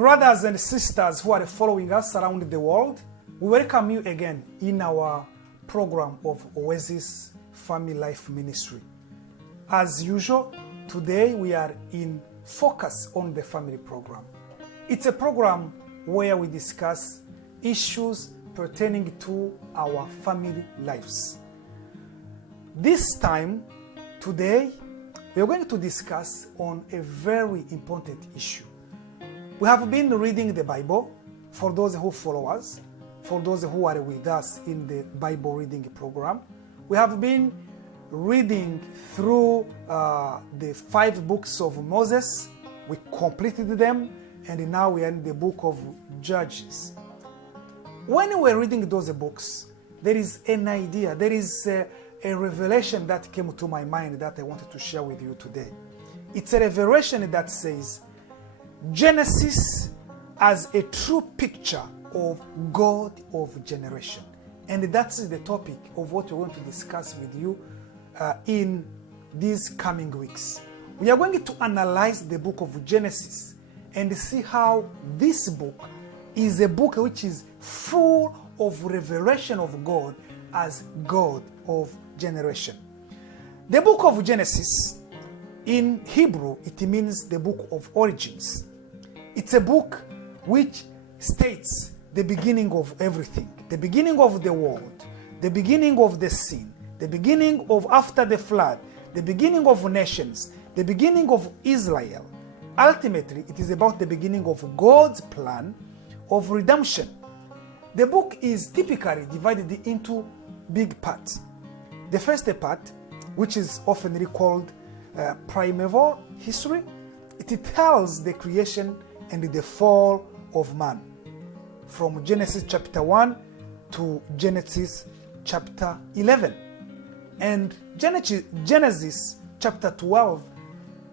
Brothers and sisters who are following us around the world, we welcome you again in our program of Oasis Family Life Ministry. As usual, today we are in Focus on the Family program. It's a program where we discuss issues pertaining to our family lives. This time, today, we are going to discuss on a very important issue. We have been reading the Bible for those who follow us, for those who are with us in the Bible reading program. We have been reading through the 5 books of Moses. We completed them, and now we are in the book of Judges. When we were reading those books, there is an idea, there is a revelation that came to my mind that I wanted to share with you today. It's a revelation that says Genesis as a true picture of God of generation. And that's the topic of what we're going to discuss with you in these coming weeks. We are going to analyze the book of Genesis and see how this book is a book which is full of revelation of God as God of generation. The book of Genesis, in Hebrew, it means the book of origins. It's a book which states the beginning of everything, the beginning of the world, the beginning of the sin, the beginning of after the flood, the beginning of nations, the beginning of Israel. Ultimately, it is about the beginning of God's plan of redemption. The book is typically divided into big parts. The first part, which is often called primeval history, it tells the creation and the fall of man, from Genesis chapter 1 to Genesis chapter 11. And Genesis chapter 12,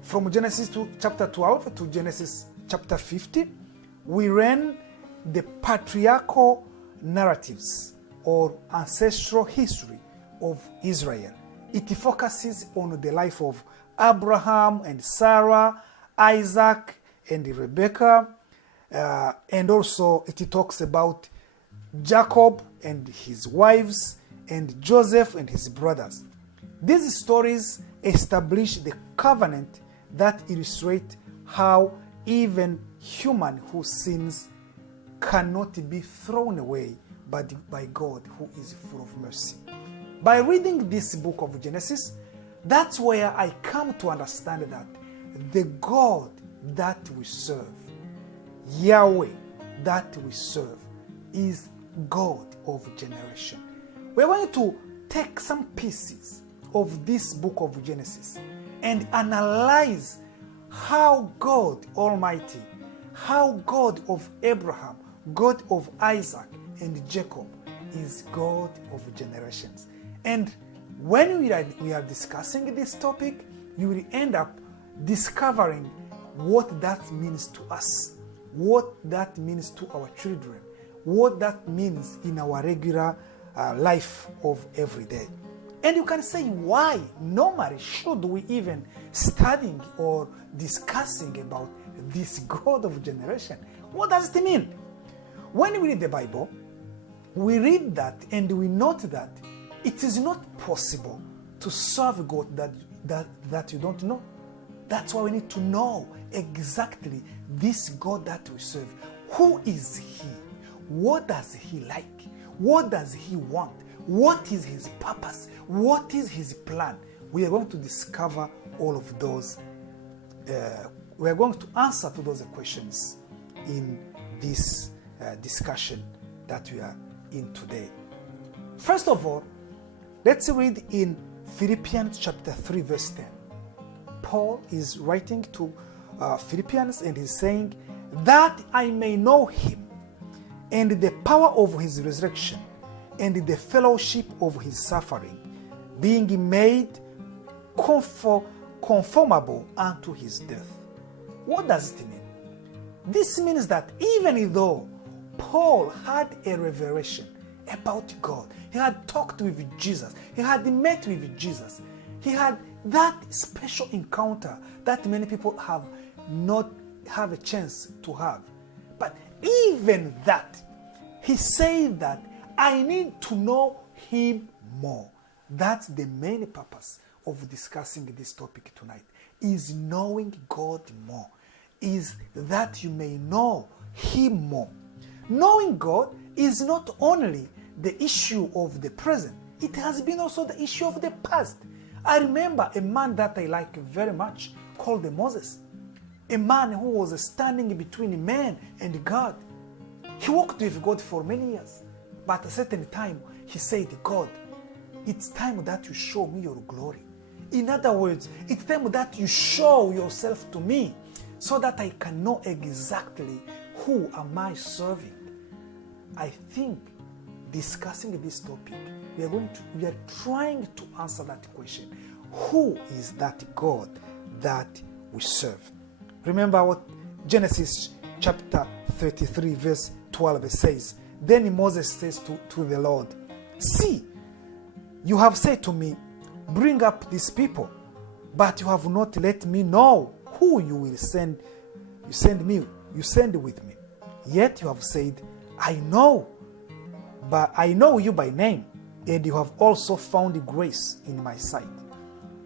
from Genesis to chapter 12 to Genesis chapter 50, we ran the patriarchal narratives or ancestral history of Israel. It focuses on the life of Abraham and Sarah, Isaac and Rebekah, and also it talks about Jacob and his wives and Joseph and his brothers. These stories establish the covenant that illustrate how even human who sins cannot be thrown away by God, who is full of mercy. By reading this book of Genesis, that's where I come to understand that the God that we serve, Yahweh that we serve, is God of generation. We're going to take some pieces of this book of Genesis and analyze how God Almighty, how God of Abraham, God of Isaac and Jacob is God of generations. And when we are discussing this topic, you will end up discovering what that means to us, what that means to our children, what that means in our regular life of every day. And you can say, why normally should we even studying or discussing about this God of generation? What does it mean? When we read the Bible, we read that and we note that it is not possible to serve God that you don't know. That's why we need to know exactly this God that we serve. Who is He? What does He like? What does He want? What is His purpose? What is His plan? We are going to discover all of those. We are going to answer to those questions in this discussion that we are in today. First of all, let's read in Philippians chapter 3 verse 10. Paul is writing to Philippians and he's saying, that I may know Him and the power of His resurrection and the fellowship of His suffering, being made conformable unto His death. What does it mean? This means that even though Paul had a revelation about God, he had talked with Jesus, he had met with Jesus, he had that special encounter that many people have not have a chance to have. But even that, he said that I need to know him more. That's the main purpose of discussing this topic tonight, is knowing God more, is that you may know him more. Knowing God is not only the issue of the present, it has been also the issue of the past. I remember a man that I like very much called Moses, a man who was standing between man and God. He walked with God for many years, but at a certain time he said, God, it's time that you show me your glory. In other words, it's time that you show yourself to me so that I can know exactly who am I serving. I think discussing this topic, we are trying to answer that question. Who is that God that we serve? Remember what Genesis chapter 33 verse 12 says. Then Moses says to the Lord, see, you have said to me, bring up these people, but you have not let me know who you will send. You send with me. Yet you have said, I know you by name, and you have also found grace in my sight.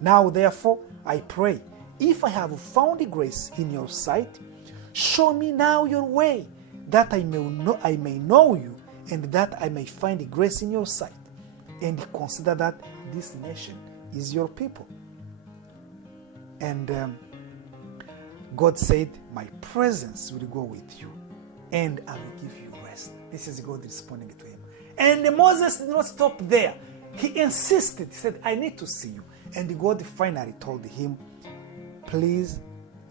Now therefore I pray, if I have found grace in your sight, show me now your way, that I may know you, and that I may find grace in your sight, and consider that this nation is your people. And God said, my presence will go with you, and I will give you rest. This is God responding to him. And Moses did not stop there. He insisted. He said, I need to see you. And God finally told him, please,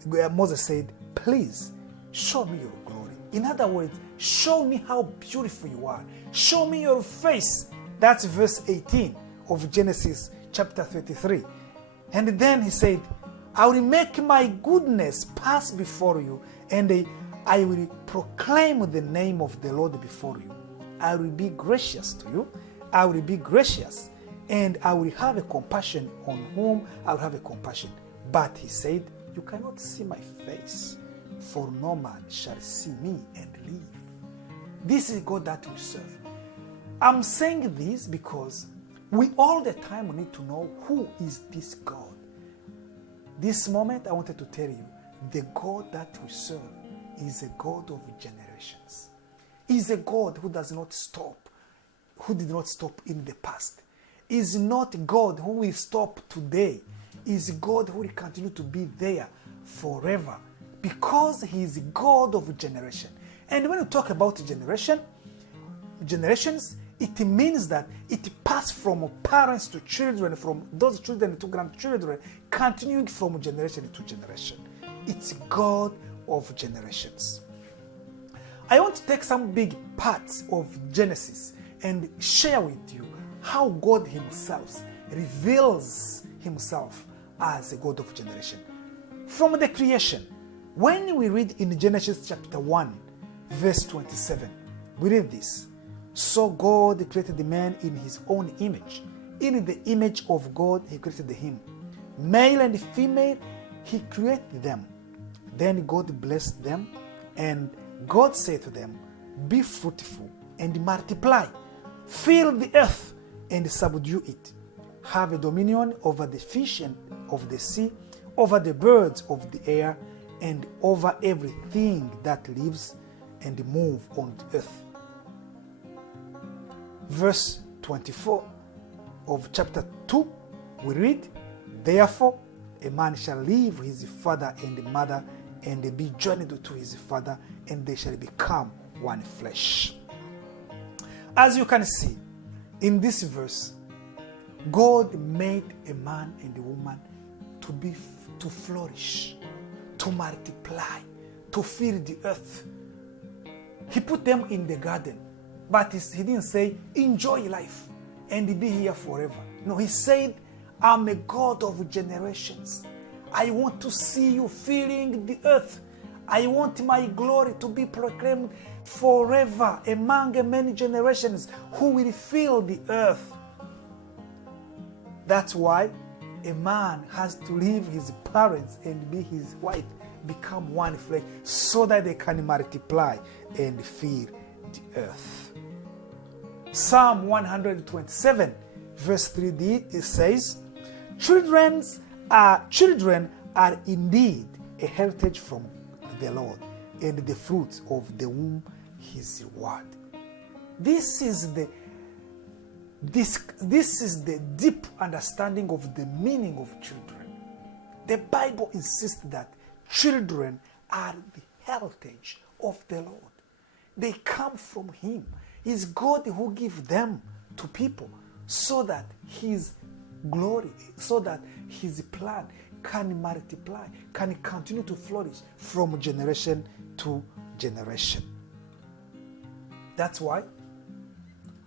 Moses said, please show me your glory. In other words, show me how beautiful you are. Show me your face. That's verse 18 of Genesis chapter 33. And then he said, I will make my goodness pass before you, and I will proclaim the name of the Lord before you. I will be gracious to you. I will be gracious, and I will have a compassion on whom I will have a compassion. But he said, you cannot see my face, for no man shall see me and live. This is God that we serve. I'm saying this because we all the time need to know who is this God. This moment I wanted to tell you, the God that we serve is a God of generations. Is a God who does not stop, who did not stop in the past. Is not God who will stop today. Is God who will continue to be there forever, because he is God of generation. And when you talk about generations, it means that it passed from parents to children, from those children to grandchildren, continuing from generation to generation. It's God of generations. I want to take some big parts of Genesis and share with you how God himself reveals himself as a God of generation. From the creation, when we read in Genesis chapter 1, verse 27, we read this. So God created the man in his own image. In the image of God, he created him. Male and female, he created them. Then God blessed them, and God said to them, be fruitful and multiply. Fill the earth and subdue it. Have a dominion over the fish and of the sea, over the birds of the air, and over everything that lives and moves on the earth. Verse 24 of chapter 2, we read, therefore a man shall leave his father and mother and be joined to his father, and they shall become one flesh. As you can see in this verse, God made a man and a woman to flourish, to multiply, to fill the earth. He put them in the garden, but he didn't say, enjoy life and be here forever. No, he said, I'm a God of generations. I want to see you filling the earth. I want my glory to be proclaimed forever among many generations who will fill the earth. That's why a man has to leave his parents and be his wife become one flesh so that they can multiply and fill the earth. Psalm 127 verse 3d, it says, Children are indeed a heritage from the Lord, and the fruit of the womb his reward. This is the deep understanding of the meaning of children. The Bible insists that children are the heritage of the Lord. They come from him. It's God who gives them to people so that his glory, so that his plan can multiply, can continue to flourish from generation to generation. That's why,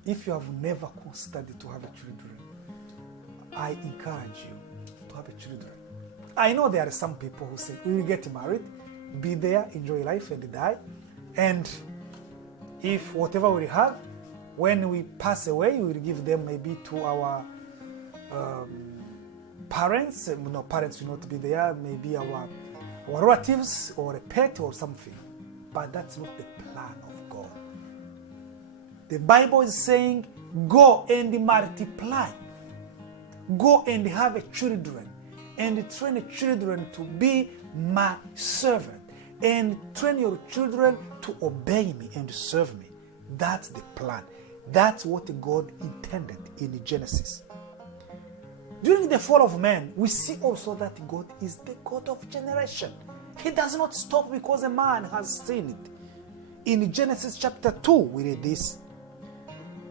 if you have never considered to have children, I encourage you to have children. I know there are some people who say, we will get married, be there, enjoy life and die. And if whatever we have, when we pass away, we will give them maybe to our parents. No, parents will not be there, maybe our relatives or a pet or something. But that's not the plan of God. The Bible is saying, go and multiply. Go and have children. And train children to be my servant. And train your children to obey me and serve me. That's the plan. That's what God intended in Genesis. During the fall of man, we see also that God is the God of generation. He does not stop because a man has sinned. In Genesis chapter 2, we read this.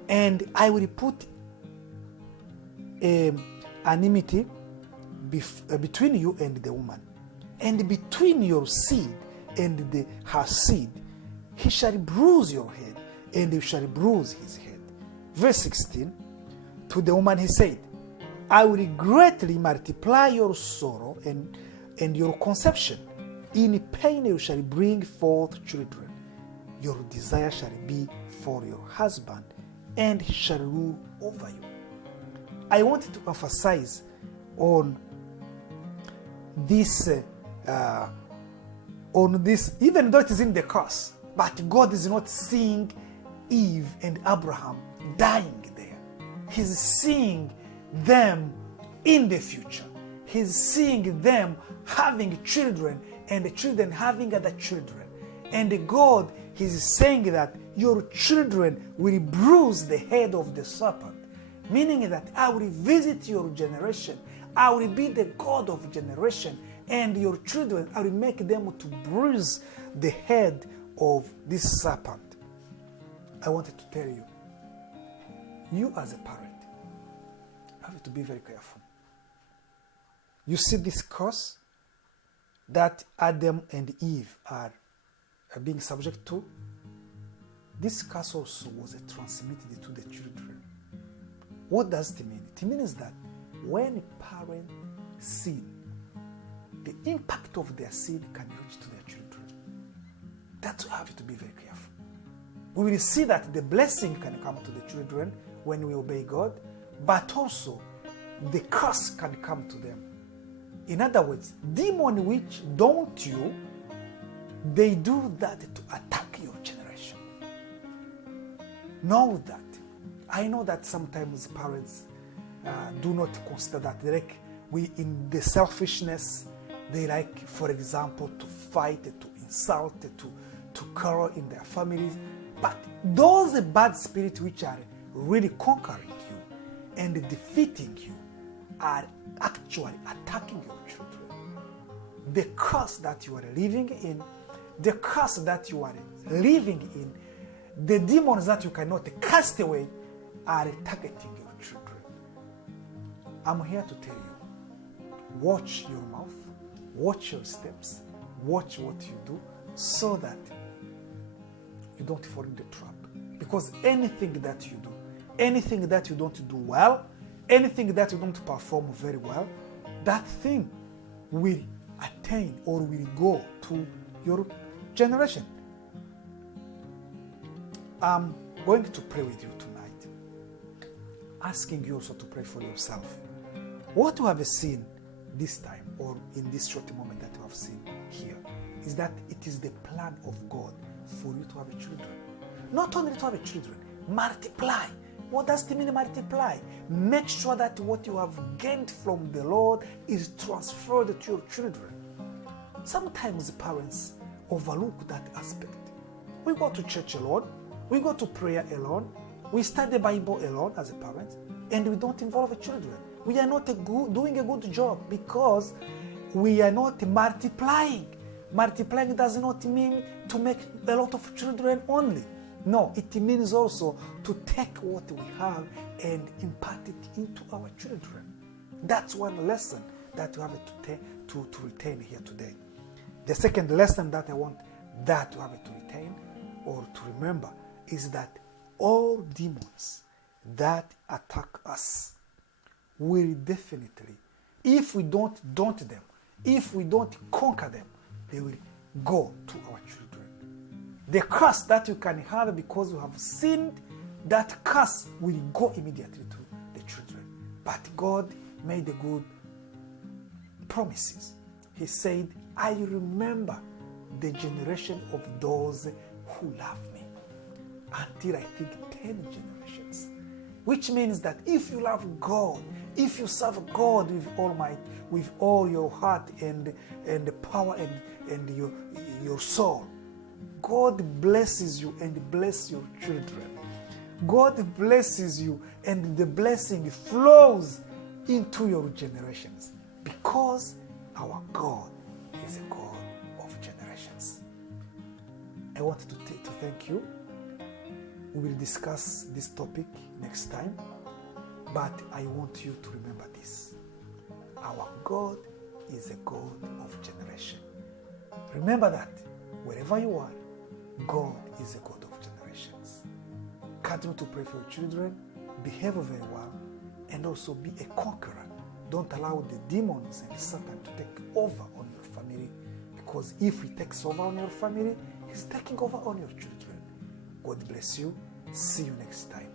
And I will put enmity between you and the woman, and between your seed and her seed. He shall bruise your head, and you shall bruise his head. Verse 16, to the woman he said, I will greatly multiply your sorrow and your conception. In pain you shall bring forth children. Your desire shall be for your husband, and he shall rule over you. I wanted to emphasize on this, even though it is in the curse, but God is not seeing Eve and Abraham dying there. He's seeing them in the future. He's seeing them having children, and the children having other children. And God is saying that your children will bruise the head of the serpent, meaning that I will visit your generation. I will be the God of generation, and your children, I will make them to bruise the head of this serpent. I wanted to tell you, you as a parent, have to be very careful. You see this curse that Adam and Eve are being subject to? This curse also was transmitted to the children. What does it mean? It means that when parents sin, the impact of their sin can reach to their children. That's why we have to be very careful. We will see that the blessing can come to the children when we obey God, but also the curse can come to them. In other words, demons which don't you, they do that to attack your generation. Know that. I know that sometimes parents do not consider that. They in the selfishness, they like, for example, to fight, to insult, to quarrel in their families. But those bad spirits which are really conquering you and defeating you are actually attacking your children. The curse that you are living in, the curse that you are living in, the demons that you cannot cast away are targeting your children. I'm here to tell you, watch your mouth, watch your steps, watch what you do, so that you don't fall in the trap. Because anything that you do, anything that you don't do well, anything that you don't perform very well, that thing will attain or will go to your generation. I'm going to pray with you tonight, asking you also to pray for yourself. What you have seen this time, or in this short moment that you have seen here, is that it is the plan of God for you to have children. Not only to have children, multiply. What does it mean, multiply? Make sure that what you have gained from the Lord is transferred to your children. Sometimes parents overlook that aspect. We go to church alone, we go to prayer alone, we study the Bible alone as a parent, and we don't involve the children. We are not doing a good job because we are not multiplying. Multiplying does not mean to make a lot of children only. No, it means also to take what we have and impart it into our children. That's one lesson that you have to retain here today. The second lesson that I want that you have to retain or to remember is that all demons that attack us will definitely, if we don't daunt them, if we don't conquer them, they will go to our children. The curse that you can have because you have sinned, that curse will go immediately to the children. But God made the good promises. He said, I remember the generation of those who love me until I think 10 generations. Which means that if you love God, if you serve God with all might, with all your heart and the power and your soul, God blesses you and bless your children. God blesses you and the blessing flows into your generations because our God is a God of generations. I want to thank you. We will discuss this topic next time, but I want you to remember this. Our God is a God of generation. Remember that wherever you are, God is a God of generations. Continue to pray for your children, behave very well, and also be a conqueror. Don't allow the demons and Satan to take over on your family, because if he takes over on your family, he's taking over on your children. God bless you. See you next time.